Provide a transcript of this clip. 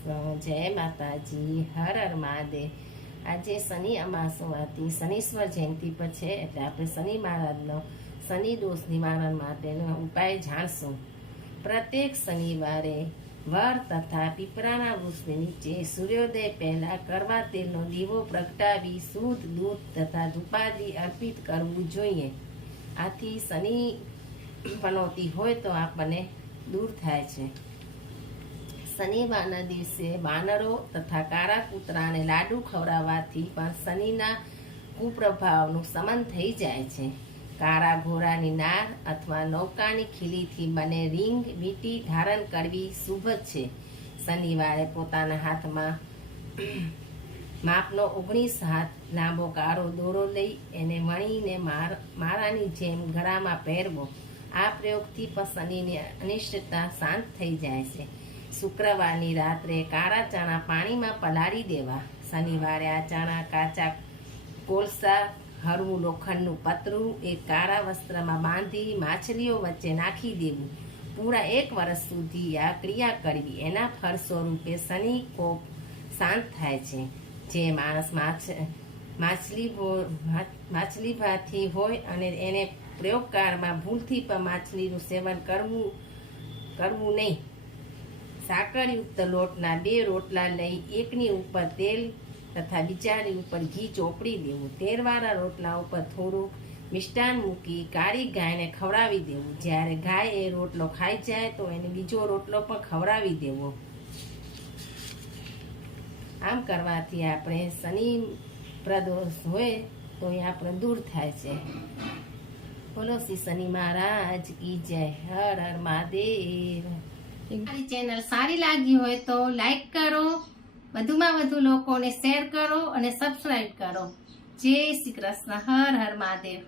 કૃષ્ણ, જય માતાજી, હર હર મહાદેવ। આજે શનિ અમાસ હોવાથી શનિશ્વર જયંતિ પર છે, એટલે આપણે શનિ મહારાજનો શનિ દોષ નિવારણ માટેનો ઉપાય જાણશું। પ્રત્યેક શનિવારે વર તથા પીપળાના વૃક્ષની નીચે સૂર્યોદય પહેલા કરવા તેલનો દીવો પ્રગટાવી શુદ્ધ દૂધ તથા ધૂપાદી અર્પિત કરવું જોઈએ। આથી શનિ પનોતી હોય તો આપણને દૂર થાય છે। શનિવારના દિવસે વાનરો તથા કાળા કૂતરાને લાડુ ખવડાવવાથી પણ શનિના કુપ્રભાવનું શમન થઈ જાય છે। કાળા ઘોડાની નાર અથવા નૌકાની ખીલીથી બને રીંગ વીંટી ધારણ કરવી શુભ છે। શનિવારે પોતાના હાથમાં માપનો 19 હાથ લાંબો કાળો દોરો લઈ એને વણીને માળાની જેમ ગળામાં પહેરવો। આ પ્રયોગથી પણ શનિની અનિષ્ટતા શાંત થઈ જાય છે। શુક્રવારની રાત્રે કાળા ચણા પાણીમાં પલાળી દેવા। શનિવારે આ ચણા કાચા કોલસા હળવું લોખંડનું પતરું એક કાળા વસ્ત્રમાં બાંધી માછલીઓ વચ્ચે નાખી દેવું। પૂરા 1 વર્ષ સુધી આ ક્રિયા કરવી। એના ફળ સ્વરૂપે શનિ કોપ શાંત થાય છે। જે માણસ માછલી ભાથી હોય અને એને પ્રયોગકાળમાં ભૂલથી પણ માછલીનું સેવન કરવું નહીં। સાકરયુક્ત લોટના 2 રોટલા લઈ એકની ઉપર તેલ તથા બીજાની ઉપર ઘી ચોપડી દેવું। તેલવાળા રોટલા ઉપર થોડુંક મિષ્ટાન મૂકી કાળી ગાયને ખવડાવી દેવું। જ્યારે ગાય એ રોટલો ખાઈ જાય તો એને બીજો રોટલો પણ ખવડાવી દેવો। આમ કરવાથી આપણે શનિ પ્રદોષ હોય તો એ આપણે દૂર થાય છે। બોલો શ્રી શનિ મહારાજ કી જય, હર હર મહાદેવ। મારી ચેનલ સારી લાગી હોય તો લાઈક કરો, વધુમાં વધુ લોકોને શેર કરો અને સબસ્ક્રાઈબ કરો। જય શ્રી કૃષ્ણ, હર હર મહાદેવ।